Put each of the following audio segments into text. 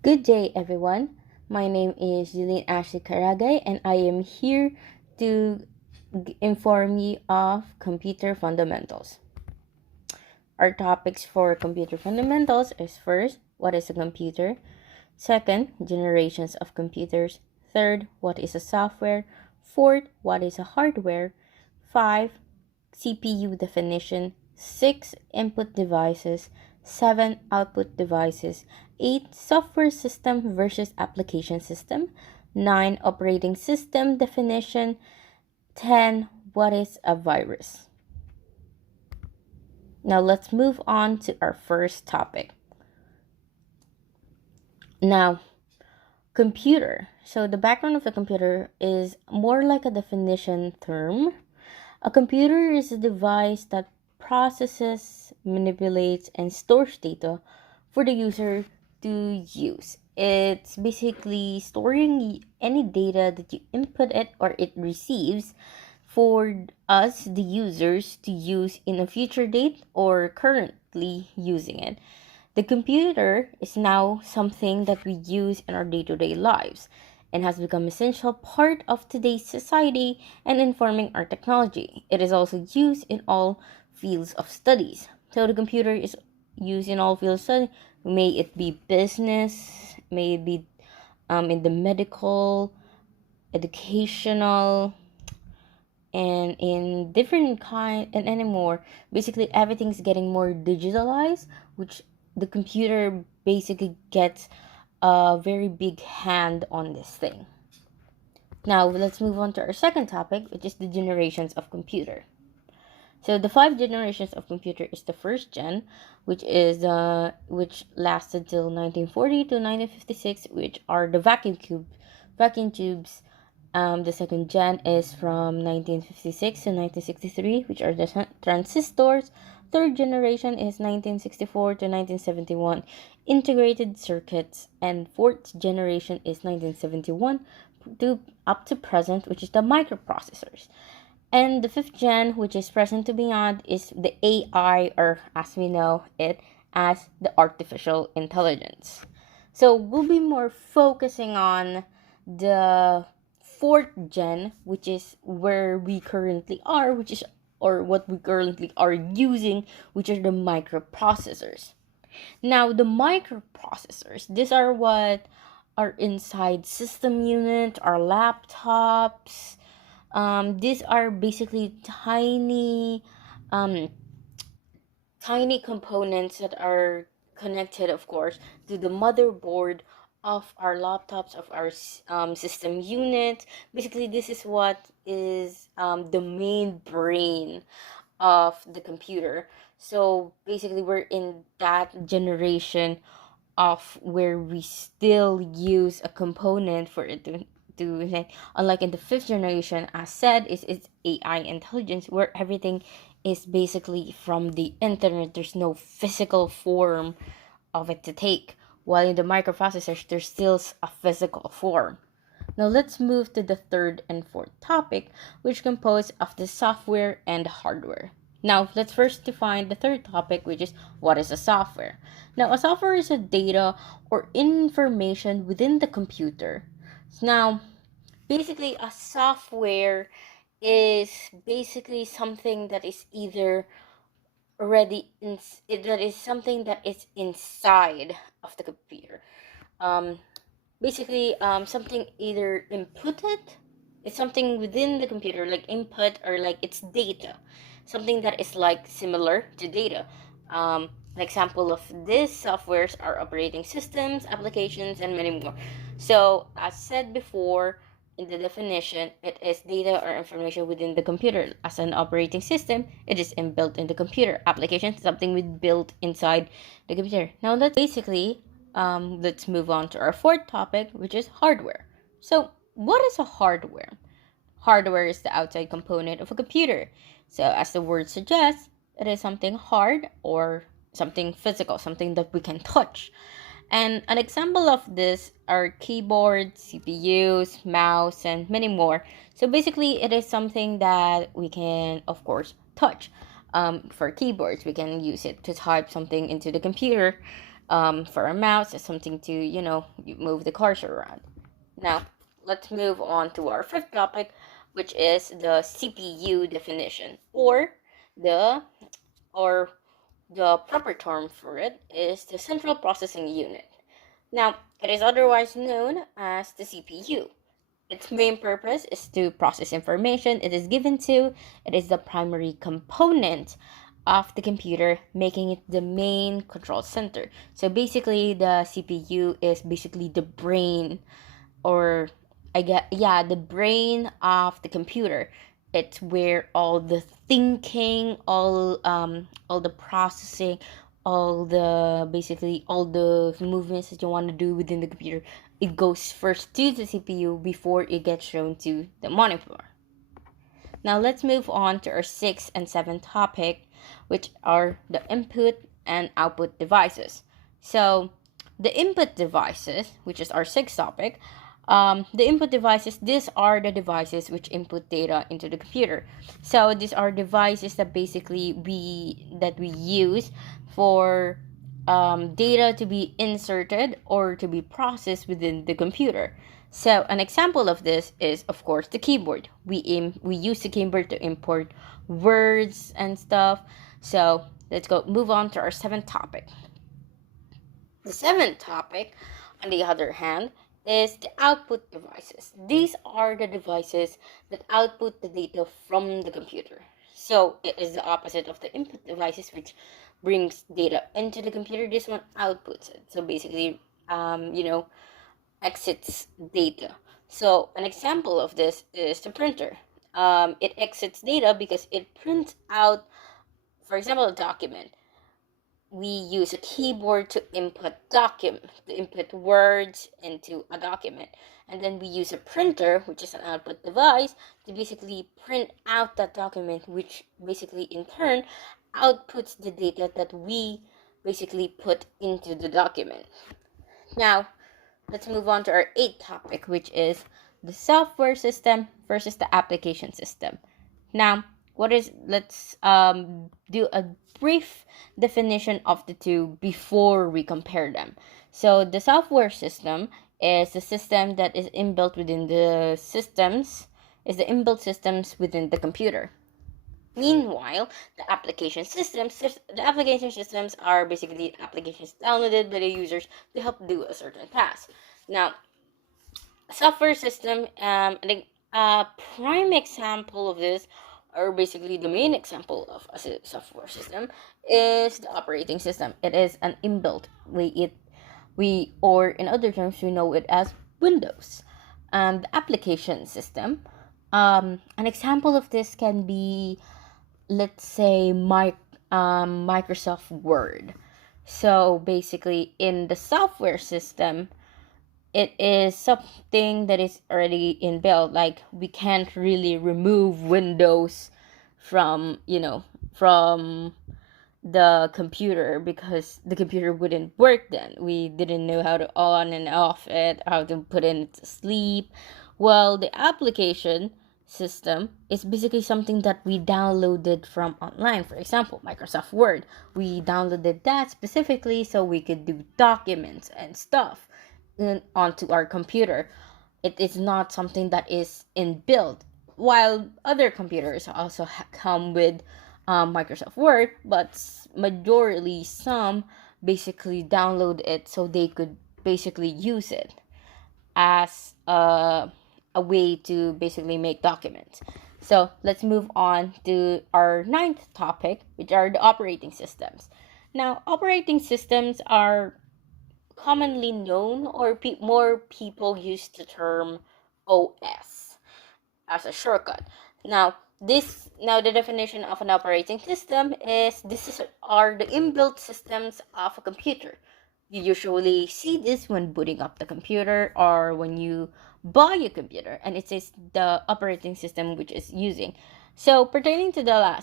Good day, everyone. My name is Julian Ashley Karagay, and I am here to inform you of computer fundamentals. Our topics for computer fundamentals is first, what is a computer? Second, generations of computers. Third, what is a software? Fourth, what is a hardware? Five, CPU definition. Six, input devices. Seven, output devices. Eight, software system versus application system. Nine, operating system definition. 10, what is a virus? Now let's move on to our first topic. Now, computer. So the background of a computer is more like a definition term. A computer is a device that processes, manipulates, and stores data for the user to use. It's basically storing any data that you input it or it receives for us, the users, to use in a future date or currently using it. The computer is now something that we use in our day to day lives and has become an essential part of today's society and informing our technology. It is also used in all fields of studies. So the computer is used in all fields of study, may it be business, may it be in the medical, educational, and in different kind and anymore. Basically everything's getting more digitalized, which the computer basically gets a very big hand on this thing. Now let's move on to our second topic, which is the generations of computer. So the five generations of computer is the first gen, which lasted till 1940 to 1956, which are the vacuum tubes. The second gen is from 1956 to 1963, which are the transistors. Third generation is 1964 to 1971, integrated circuits. And fourth generation is 1971 to up to present, which is the microprocessors. And the fifth gen, which is present to beyond, is the AI, or as we know it, as the artificial intelligence. So we'll be more focusing on the fourth gen, which is where we currently are, which is or what we currently are using, which are the microprocessors. Now, the microprocessors, these are what are inside system unit, our laptops. These are basically um, tiny components that are connected, of course, to the motherboard of our laptops, of our system unit. Basically, this is what is the main brain of the computer. So basically, we're in that generation of where we still use a component for it to unlike in the fifth generation, as said, is it's AI intelligence, where everything is basically from the internet. There's no physical form of it to take, while in the microprocessors there's still a physical form. Now let's move to the third and fourth topic, which compose of the software and hardware. Now let's first define the third topic, which is what is a software. Now a software is a data or information within the computer. Now basically a software is basically something that is either already that is something that is inside of the computer. Um, something either inputted, it's something within the computer like input, or like it's data, something that is like similar to data. An example of these softwares are operating systems, applications, and many more. So as said before, in the definition, it is data or information within the computer. As an operating system, it is inbuilt in the computer. Application, something we built inside the computer. Now let's move on to our fourth topic, which is hardware. So what is a hardware? Hardware is the outside component of a computer. So as the word suggests, it is something hard or something physical, something that we can touch. And an example of this are keyboards, CPUs, mouse, and many more. So basically, it is something that we can, of course, touch. For keyboards, we can use it to type something into the computer. For a mouse, it's something to, you move the cursor around. Now, let's move on to our fifth topic, which is the CPU definition, the or the proper term for it is the central processing unit. Now, it is otherwise known as the CPU. Its main purpose is to process information it is given to. It is the primary component of the computer, making it the main control center. So basically, the CPU is basically the brain, or I get, yeah, the brain of the computer. It's where all the thinking, all the processing, all the movements that you want to do within the computer, it goes first to the CPU before it gets shown to the monitor. Now let's move on to our sixth and seventh topic, which are the input and output devices. So the input devices, which is our sixth topic, the input devices, these are the devices which input data into the computer. So these are devices that basically we use for data to be inserted or to be processed within the computer. So an example of this is, of course, the keyboard. We use the keyboard to import words and stuff. So let's go move on to our seventh topic. The seventh topic, on the other hand, is the output devices. These are the devices that output the data from the computer. So it is the opposite of the input devices, which brings data into the computer. This one outputs it. So basically, exits data. So an example of this is the printer. It exits data because it prints out, for example, a document. We use a keyboard to input words into a document, and then we use a printer, which is an output device, to basically print out that document, which basically in turn outputs the data that we basically put into the document. Now let's move on to our eighth topic, which is the software system versus the application system. Now, let's do a brief definition of the two before we compare them. So the software system is the system that is inbuilt within the systems within the computer. Meanwhile, the application systems are basically applications downloaded by the users to help do a certain task. Now, software system, a prime example of this, or basically the main example of a software system, is the operating system. It is an inbuilt or in other terms, we know it as Windows. The application system, an example of this can be, let's say, Microsoft Word. So basically, in the software system, it is something that is already inbuilt. Like, we can't really remove Windows from the computer, because the computer wouldn't work then. We didn't know how to on and off it, how to put it to sleep. Well, the application system is basically something that we downloaded from online. For example, Microsoft Word. We downloaded that specifically so we could do documents and stuff onto our computer. It is not something that is inbuilt. While other computers also come with Microsoft Word, but majorly some basically download it so they could basically use it as a way to basically make documents. So let's move on to our ninth topic, which are the operating systems. Now, operating systems are commonly known, or more people use the term OS as a shortcut. Now the definition of an operating system is are the inbuilt systems of a computer. You usually see this when booting up the computer or when you buy a computer, and it is the operating system which is using. So pertaining to the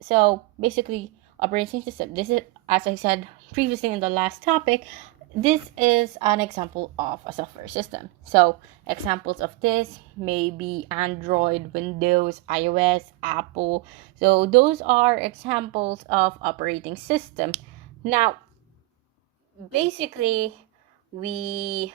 so basically, operating system, this is, as I said previously in the last topic, this is an example of a software system. So examples of this may be Android, Windows, iOS, Apple. So those are examples of operating system. Now, basically, we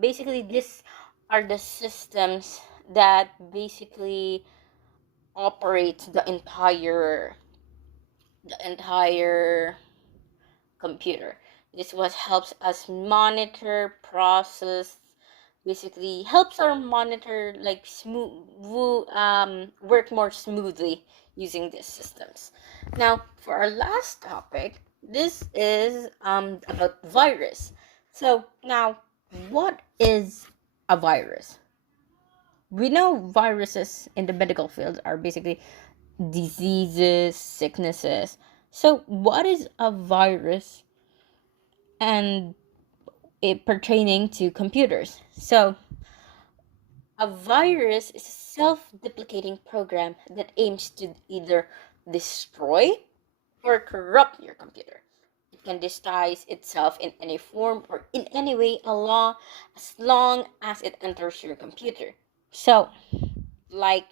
basically these are the systems that basically operate the entire computer. This what helps us monitor, process, basically helps our monitor like work more smoothly using these systems. Now, for our last topic, this is about virus. So now, what is a virus? We know viruses in the medical field are basically diseases, sicknesses. So, what is a virus and it pertaining to computers? So, a virus is a self-deprecating program that aims to either destroy or corrupt your computer. It can disguise itself in any form or in any way as long as it enters your computer. So, like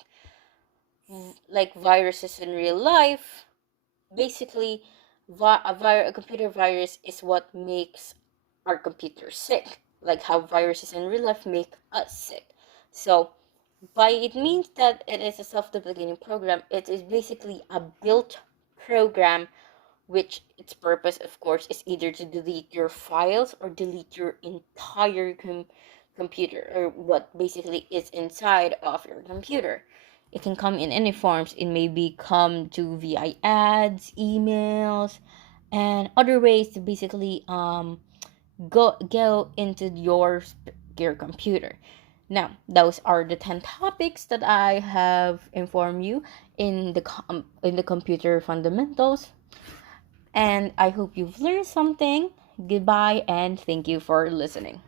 viruses in real life, basically a computer virus is what makes our computer sick, like how viruses in real life make us sick. So by it means that it is a self-deprecating program. It is basically a built program, which its purpose of course is either to delete your files or delete your entire computer, or what basically is inside of your computer. It can come in any forms. It may be come to via ads, emails, and other ways to basically go into your computer. Now, those are the 10 topics that I have informed you in the computer fundamentals, and I hope you've learned something. Goodbye and thank you for listening.